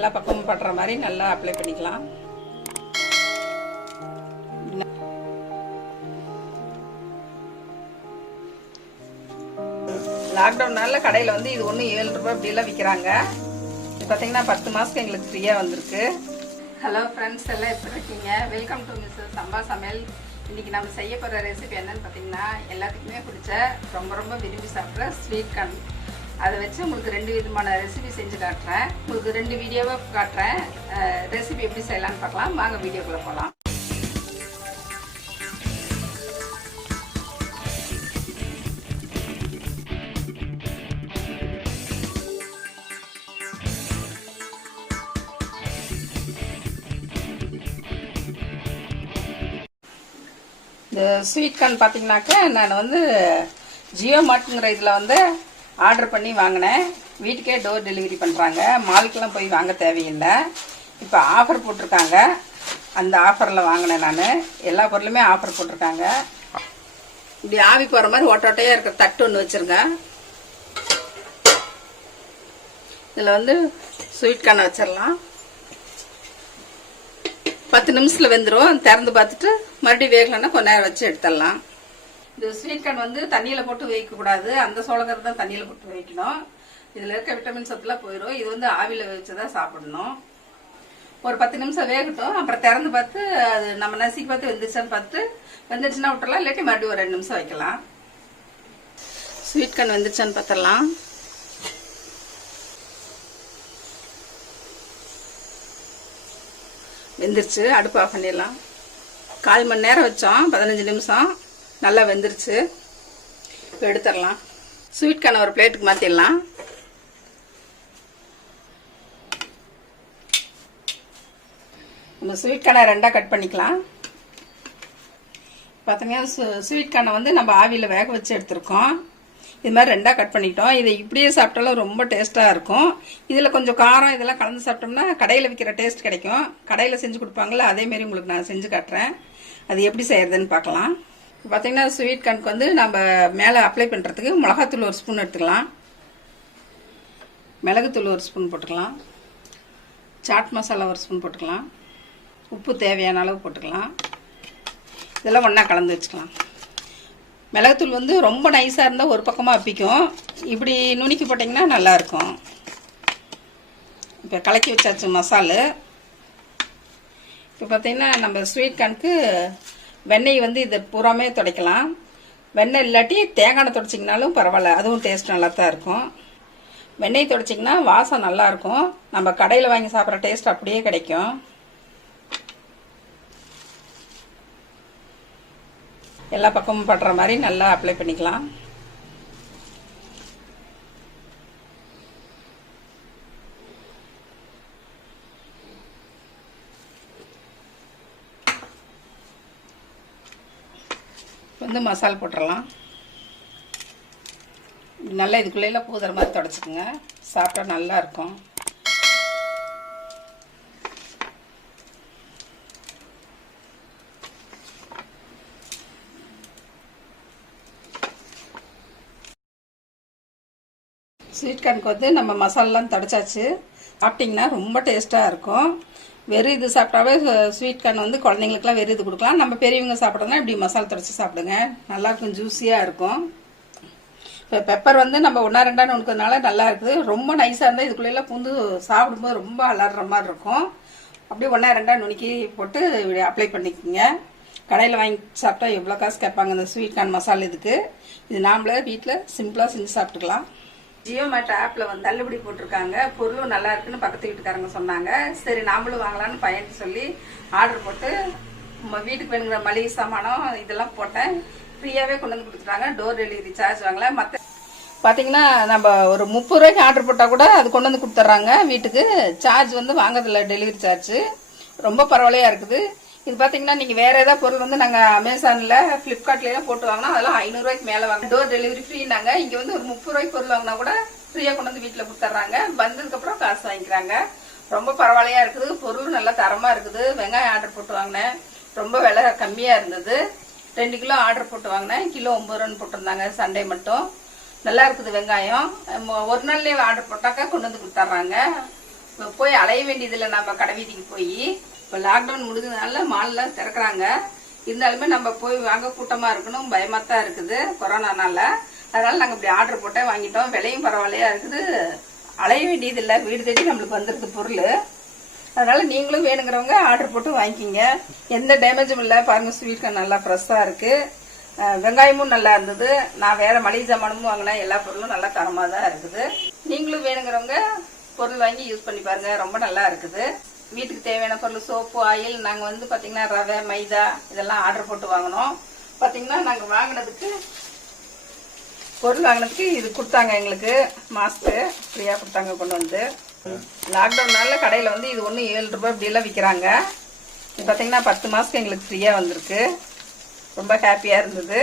எல்லா பக்கமும் படுற மாதிரி நல்லா அப்ளை பண்ணிக்கலாம். லாக்டவுன்னால கடையில் வந்து இது ஒன்று 7 ரூபாய் இப்படிலாம் விற்கிறாங்க. இது பார்த்தீங்கன்னா 10 மாதத்துக்கு எங்களுக்கு ஃப்ரீயாக வந்திருக்கு. ஹலோ ஃப்ரெண்ட்ஸ், எல்லாம் எப்படி இருக்கீங்க? வெல்கம் டு மிஸ்ஸஸ் சம்பா சமையல். இன்றைக்கி நம்ம செய்ய போகிற ரெசிபி என்னன்னு பார்த்தீங்கன்னா, எல்லாத்துக்குமே பிடிச்ச ரொம்ப விரும்பி சாப்பிட்ற ஸ்வீட் கார்ன். அதை வச்சு உங்களுக்கு 2 விதமான ரெசிபி செஞ்சு காட்டுறேன். உங்களுக்கு 2 வீடியோவாக காட்டுறேன். ரெசிபி எப்படி செய்யலான்னு பார்க்கலாம். வாங்க வீடியோக்குள்ளே போகலாம். இந்த ஸ்வீட் கார்ன் பார்த்தீங்கன்னாக்கா நான் வந்து ஜியோ மார்ட்டுங்கிற இதில் வந்து ஆர்டர் பண்ணி வாங்கினேன். வீட்டுக்கே டோர் டெலிவரி பண்ணுறாங்க. மாலுக்கெல்லாம் போய் வாங்க தேவையில்லை. இப்போ ஆஃபர் போட்டிருக்காங்க. அந்த ஆஃபரில் வாங்கினேன் நான். எல்லா பொருளுமே ஆஃபர் போட்டிருக்காங்க. இப்படி ஆவி போகிற மாதிரி ஒட்டையாக இருக்கிற தட்டு ஒன்று வச்சுருங்க. இதில் வந்து ஸ்வீட் கார்ன் வச்சிடலாம். 10 நிமிஷத்தில் வெந்துடும். திறந்து பார்த்துட்டு மறுபடியும் வேகலைன்னா கொஞ்ச நேரம் வச்சு எடுத்துடலாம். இந்த ஸ்வீட் கார்ன் வந்து தண்ணியில் போட்டு வைக்கக்கூடாது. அந்த சோளக்கரை தான் தண்ணியில் போட்டு வைக்கணும். இதில் இருக்க விட்டமின் சத்துலாம் போயிடும். இது வந்து ஆவியில் வச்சு தான் சாப்பிடணும். ஒரு 10 நிமிஷம் வேகட்டும். அப்புறம் திறந்து பார்த்து அது நம்ம நசுக்கி பார்த்து வெந்துருச்சான்னு பார்த்து வெந்துருச்சுன்னா விட்டுறலாம். இல்லாட்டி மறுபடியும் ஒரு 2 நிமிஷம் வைக்கலாம். ஸ்வீட் கார்ன் வெந்துருச்சான்னு பார்த்துடலாம். வெந்துருச்சு. அடுப்பு ஆஃப் பண்ணிடலாம். 1/4 மணி நேரம் வச்சோம். 15 நிமிஷம் நல்லா வெந்துருச்சு. இப்போ எடுத்துடலாம். ஸ்வீட் கார்ன் ஒரு பிளேட்டுக்கு மாற்றிடலாம். நம்ம ஸ்வீட் கார்னை 2ஆக கட் பண்ணிக்கலாம். பார்த்தீங்கன்னா ஸ்வீட் கார்னை வந்து நம்ம ஆவியில் வேக வச்சு எடுத்துருக்கோம். இது மாதிரி 2ஆக கட் பண்ணிட்டோம். இதை இப்படியே சாப்பிட்டாலும் ரொம்ப டேஸ்ட்டாக இருக்கும். இதில் கொஞ்சம் காரம் இதெல்லாம் கலந்து சாப்பிட்டோம்னா கடையில் விற்கிற டேஸ்ட் கிடைக்கும். கடையில் செஞ்சு கொடுப்பாங்களே அதேமாரி உங்களுக்கு நான் செஞ்சு காட்டுறேன். அது எப்படி செய்யறதுன்னு பார்க்கலாம். இப்போ பார்த்தீங்கன்னா ஸ்வீட் கார்னுக்கு வந்து நம்ம மேலே அப்ளை பண்ணுறதுக்கு மிளகாத்தூள் 1 ஸ்பூன் எடுத்துக்கலாம். மிளகுத்தூள் 1 ஸ்பூன் போட்டுக்கலாம். சாட் மசாலா 1 ஸ்பூன் போட்டுக்கலாம். உப்பு தேவையான அளவு போட்டுக்கலாம். இதெல்லாம் ஒன்றா கலந்து வச்சுக்கலாம். மிளகுத்தூள் வந்து ரொம்ப நைஸாக இருந்தால் ஒரு பக்கமாக அப்பிக்கும். இப்படி நுணுக்கி போட்டிங்கன்னா நல்லாயிருக்கும். இப்போ கலக்கி வச்சாச்சு மசாலு. இப்போ பார்த்தீங்கன்னா நம்ம ஸ்வீட் கார்னுக்கு வெண்ணெய் வந்து இதை பூராமே துடைக்கலாம். வெண்ணெய் இல்லாட்டி தேங்காய் எண்ணெய் துடைச்சிங்கனாலும் பரவாயில்ல, அதுவும் டேஸ்ட் நல்லா தான் இருக்கும். வெண்ணெய் துடைச்சிங்கன்னா வாசம் நல்லாயிருக்கும். நம்ம கடையில் வாங்கி சாப்பிட்ற டேஸ்ட் அப்படியே கிடைக்கும். எல்லா பக்கமும் படுற மாதிரி நல்லா அப்ளை பண்ணிக்கலாம். வந்து மசாலா போட்டுடலாம். நல்லா இதுக்குள்ளே பூதுற மாதிரி தொடச்சிக்கோங்க. சாப்பிட்டா நல்லா இருக்கும். ஸ்வீட் கார்னுக்கு வந்து நம்ம மசாலாலாம் தடிச்சாச்சு. சாப்பிட்டிங்கன்னா ரொம்ப டேஸ்ட்டாக இருக்கும். வெறும் இது சாப்பிட்டாவே ஸ்வீட் கார்ன் வந்து குழந்தைங்களுக்குலாம் வெறும் இது கொடுக்கலாம். நம்ம பெரியவங்க சாப்பிட்றதுனா இப்படி மசாலா தடிச்சு சாப்பிடுங்க. நல்லாயிருக்கும், ஜூஸியாக இருக்கும். இப்போ பெப்பர் வந்து நம்ம 1-2 நுணுக்கிறதுனால நல்லா இருக்குது. ரொம்ப நைஸாக இருந்தால் இதுக்குள்ளெல்லாம் பூந்து சாப்பிடும்போது ரொம்ப அலற மாதிரி இருக்கும். அப்படியே 1-2 நுணுக்கி போட்டு இப்படி அப்ளை பண்ணிக்கோங்க. கடையில் வாங்கி சாப்பிட்டா எவ்வளோ காசு கேட்பாங்க இந்த ஸ்வீட் கார்ன் மசாலா இதுக்கு. இது நாமளே வீட்டில் சிம்பிளாக செஞ்சு சாப்பிட்டுக்கலாம். ஜியோ மார்ட் ஆப்பில் வந்து தள்ளுபடி போட்டிருக்காங்க. பொருளும் நல்லா இருக்குன்னு பக்கத்து வீட்டுக்காரங்க சொன்னாங்க. சரி நாமளும் வாங்கலான்னு பையன் சொல்லி ஆர்டர் போட்டு வீட்டுக்கு வேணுங்கிற மளிகை சாமானம் இதெல்லாம் போட்டேன். ஃப்ரீயாகவே கொண்டு வந்து கொடுத்துட்டாங்க. டோர் டெலிவரி சார்ஜ் வாங்கல. மற்ற பார்த்தீங்கன்னா நம்ம ஒரு 30 ரூபாய்க்கு ஆர்டர் போட்டால் கூட அது கொண்டு வந்து கொடுத்துட்றாங்க வீட்டுக்கு. சார்ஜ் வந்து வாங்குறதில்ல, டெலிவரி சார்ஜ். ரொம்ப பரவாயில்லையா இருக்குது. இது பார்த்தீங்கன்னா நீங்கள் வேறு ஏதாவது பொருள் வந்து நாங்கள் அமேசானில் ஃப்ளிப்கார்ட்லேயே போட்டு வாங்கினா அதெல்லாம் 500 ரூபாய்க்கு மேலே வாங்க. டோர் டெலிவரி ஃப்ரீனாங்க. இங்கே வந்து ஒரு 30 ரூபாய்க்கு பொருள் வாங்கினா கூட ஃப்ரீயாக கொண்டு வந்து வீட்டில் கொடுத்துட்றாங்க. வந்ததுக்கப்புறம் காசு வாங்கிக்கிறாங்க. ரொம்ப பரவாயில்லையா இருக்குது. பொருள் நல்லா தரமாக இருக்குது. வெங்காயம் ஆர்டர் போட்டு வாங்கினேன். ரொம்ப விலை கம்மியாக இருந்தது. 2 கிலோ ஆர்டர் போட்டு வாங்கினேன். கிலோ 9 ரூபான்னு போட்டிருந்தாங்க. சண்டே மட்டும் நல்லா இருக்குது வெங்காயம். ஒரு நாள்லேயே ஆர்டர் போட்டாக்கா கொண்டு வந்து கொடுத்துட்றாங்க. இப்போ போய் அலைய வேண்டியதில்லை நம்ம கடை வீதிக்கு போய். இப்போ லாக்டவுன் முடிஞ்சதுனால மால்லாம் திறக்கிறாங்க. இருந்தாலுமே நம்ம போய் வாங்க கூட்டமாக இருக்கணும், பயமாக தான் இருக்குது கொரோனானால. அதனால நாங்கள் இப்படி ஆர்டர் போட்டே வாங்கிட்டோம். விலையும் பரவாயில்லையா இருக்குது, அலைய வேண்டியதில்லை, வீடு தேடி நம்மளுக்கு வந்துருது பொருள். அதனால நீங்களும் வேணுங்கிறவங்க ஆர்டர் போட்டு வாங்கிக்கிங்க. எந்த டேமேஜும் இல்லை. பாருங்க, ஸ்வீட் கார்ன் நல்லா ஃப்ரெஷ்ஷாக இருக்கு. வெங்காயமும் நல்லா இருந்தது. நான் வேற மளிகை சாமானும் வாங்கினேன். எல்லா பொருளும் நல்லா தரமாக தான் இருக்குது. நீங்களும் வேணுங்கிறவங்க பொருள் வாங்கி யூஸ் பண்ணி பாருங்க, ரொம்ப நல்லா இருக்குது. வீட்டுக்கு தேவையான பொருள் சோப்பு, ஆயில், நாங்கள் வந்து பார்த்தீங்கன்னா ரவை, மைதா இதெல்லாம் ஆர்டர் போட்டு வாங்கினோம். பார்த்தீங்கன்னா நாங்கள் பொருள் வாங்கினதுக்கு இது கொடுத்தாங்க, எங்களுக்கு மாஸ்க்கு ஃப்ரீயாக கொடுத்தாங்க கொண்டு வந்து. லாக்டவுன்னால கடையில் வந்து இது ஒன்று 7 ரூபாய் இப்படியெல்லாம் விற்கிறாங்க. இது பார்த்தீங்கன்னா 10 மாஸ்க்கு எங்களுக்கு ஃப்ரீயாக வந்திருக்கு. ரொம்ப ஹாப்பியாக இருந்தது.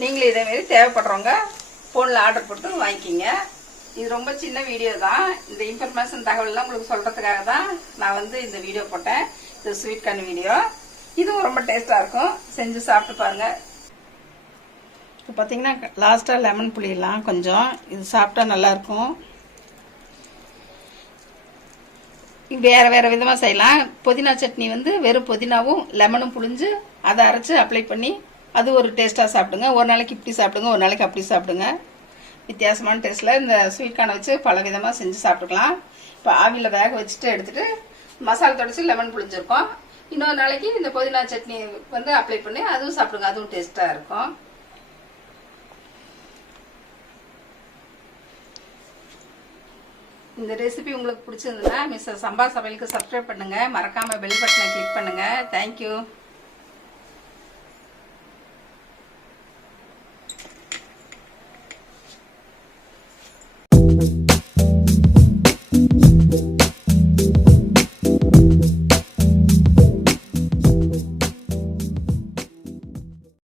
நீங்களும் இதேமாரி தேவைப்படுறவங்க ஃபோனில் ஆர்டர் போட்டு வாங்கிக்கிங்க. இது ரொம்ப சின்ன வீடியோ தான். இந்த இன்ஃபர்மேஷன் தகவல்லாம் உங்களுக்கு சொல்கிறதுக்காக தான் நான் வந்து இந்த வீடியோ போட்டேன். இது ஸ்வீட் கார்ன் வீடியோ. இதுவும் ரொம்ப டேஸ்ட்டாக இருக்கும், செஞ்சு சாப்பிட்டு பாருங்கள். இப்போ பார்த்தீங்கன்னா லாஸ்ட்டாக லெமன் புளியெல்லாம் கொஞ்சம் இது சாப்பிட்டா நல்லாயிருக்கும். வேறு விதமாக செய்யலாம். புதினா சட்னி வந்து வெறும் புதினாவும் லெமனும் புளிஞ்சு அதை அரைச்சி அப்ளை பண்ணி அது ஒரு டேஸ்ட்டாக சாப்பிடுங்க. ஒரு நாளைக்கு இப்படி சாப்பிடுங்க, ஒரு நாளைக்கு அப்படி சாப்பிடுங்க. வித்தியாசமான டேஸ்ட்டில் இந்த ஸ்வீட் கார்னை வச்சு பல விதமாக செஞ்சு சாப்பிட்டுக்கலாம். இப்போ ஆவியில் வேக வச்சுட்டு எடுத்துகிட்டு மசாலா தொடச்சி லெமன் புளிஞ்சிருக்கோம். இன்னொரு நாளைக்கு இந்த புதினா சட்னி வந்து அப்ளை பண்ணி அதுவும் சாப்பிடுங்க, அதுவும் டேஸ்ட்டாக இருக்கும். இந்த ரெசிபி உங்களுக்கு பிடிச்சிருந்ததுன்னா மிஸ்டர் சம்பா சமையலுக்கு சப்ஸ்கிரைப் பண்ணுங்கள். மறக்காமல் பெல் பட்டனை கிளிக் பண்ணுங்கள். தேங்க்யூ.